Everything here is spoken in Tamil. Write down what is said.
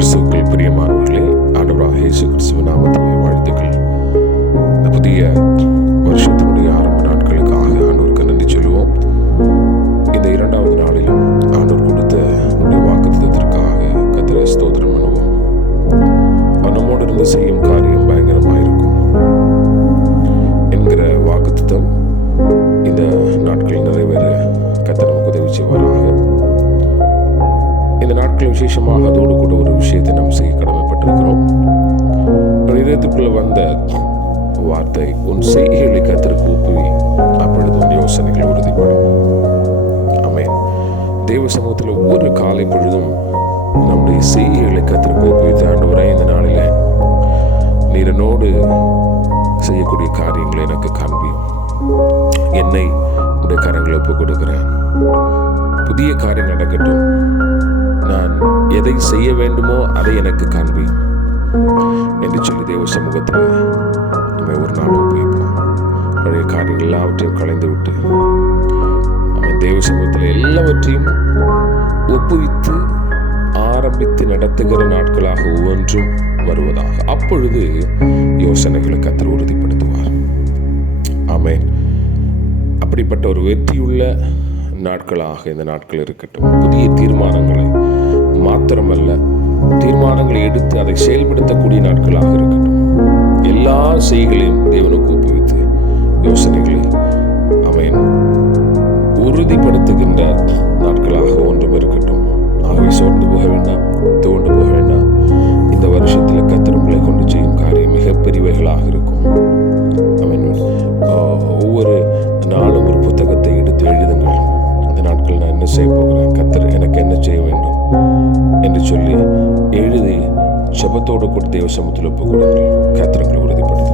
கிறிஸ்துவுக்குள் பிரியமானவர்களே, ஆண்டவராக இயேசு கிறிஸ்துவின் நாமத்திலே வாழ்த்துக்கள். இந்த புதிய வருஷத்தினுடைய ஆரம்ப நாட்களுக்காக ஆண்டவருக்கு நன்றி சொல்லுவோம். இந்த இரண்டாவது நாளிலும் ஆண்டவர் கொடுத்த வாக்குத்தத்தத்திற்காக கர்த்தரை ஸ்தோத்திரம் பண்ணுவோம். அவர் நம்மோடு இருந்து செய்யும் காரியம் பயங்கரமாயிருக்கும் என்கிற வாக்குத்தத்தம் இந்த நாட்கள் நிறைவேற கர்த்தர் நமக்கு உதவி செய்வாராக. இந்த நாட்கள் விசேஷமாக அதோடு கூட ஒரு விஷயத்தை நாம் செய்ய கடமைப்பட்டிருக்கிறோம். இதயத்துக்குள்ள வந்த வார்த்தை, உன் செய்கைகளை கர்த்தருக்கு ஒப்புவி, அப்பொழுது உன் யோசனைகள் உறுதிப்படும். ஆமென். தேவ சமூகத்தில் ஒவ்வொரு காலை பொழுதும் நம்முடைய செய்கைகளை கர்த்தருக்கு ஒப்புவித்து, ஆண்டவரே, இந்த நாளில் நீர் என்னோடு செய்யக்கூடிய காரியங்களை எனக்கு காண்பி, என்னை உடைய கரங்களை ஒப்புக் கொடுக்கிறேன், புதிய காரியம் நடக்கட்டும், நான் எதை செய்ய வேண்டுமோ அதை எனக்கு காண்பி என்று சொல்லி தேவ சமூகத்தில் நம்ம ஒரு நாள் ஒப்புவிப்போம். பழைய காரியங்கள் எல்லாவற்றையும் கலைந்து விட்டு அவன் தேவ சமூகத்தில் எல்லாவற்றையும் ஒப்புவித்து ஆரம்பித்து நடத்துகிற நாட்களாக ஒவ்வொன்றும் வருவதாக. அப்பொழுது யோசனைகளை கர்த்தர் உறுதிப்படுத்துவார். ஆமென். அப்படிப்பட்ட ஒரு வெற்றியுள்ள நாட்களாக இந்த நாட்கள் இருக்கட்டும். புதிய தீர்மானங்களை மாத்திரமல்ல, தீர்மானங்களை எடுத்து அதை செயல்படுத்தக்கூடிய நாட்களாக இருக்கட்டும். எல்லா செய்களையும் தேவனுக்கு ஒப்புவித்து யோசனைகளை அவன் உறுதிப்படுத்துகின்ற நாட்களாக ஒன்றும் இருக்கட்டும். ஆகவே சோர்ந்து போக வேண்டாம், துவண்டு போக வேண்டாம். இந்த வருஷத்தில் கர்த்தர் உங்களை கொண்டு செய்யும் காரியம் மிகப்பெரியவைகளாக இருக்கும். அவன் ஒவ்வொரு நாளும் ஒரு புத்தகத்தை எடுத்து எழுதுங்கள். இந்த நாட்கள் நான் என்ன செய்ய போகிறேன், கர்த்தர் எனக்கு என்ன செய்ய வேண்டும் என்று சொல்லி எழுதி ஜெபத்தோடு கூட தேவ சமூகத்தில் ஒப்புக் கொடுங்கள். கர்த்தர் உங்களை உறுதிப்படுத்த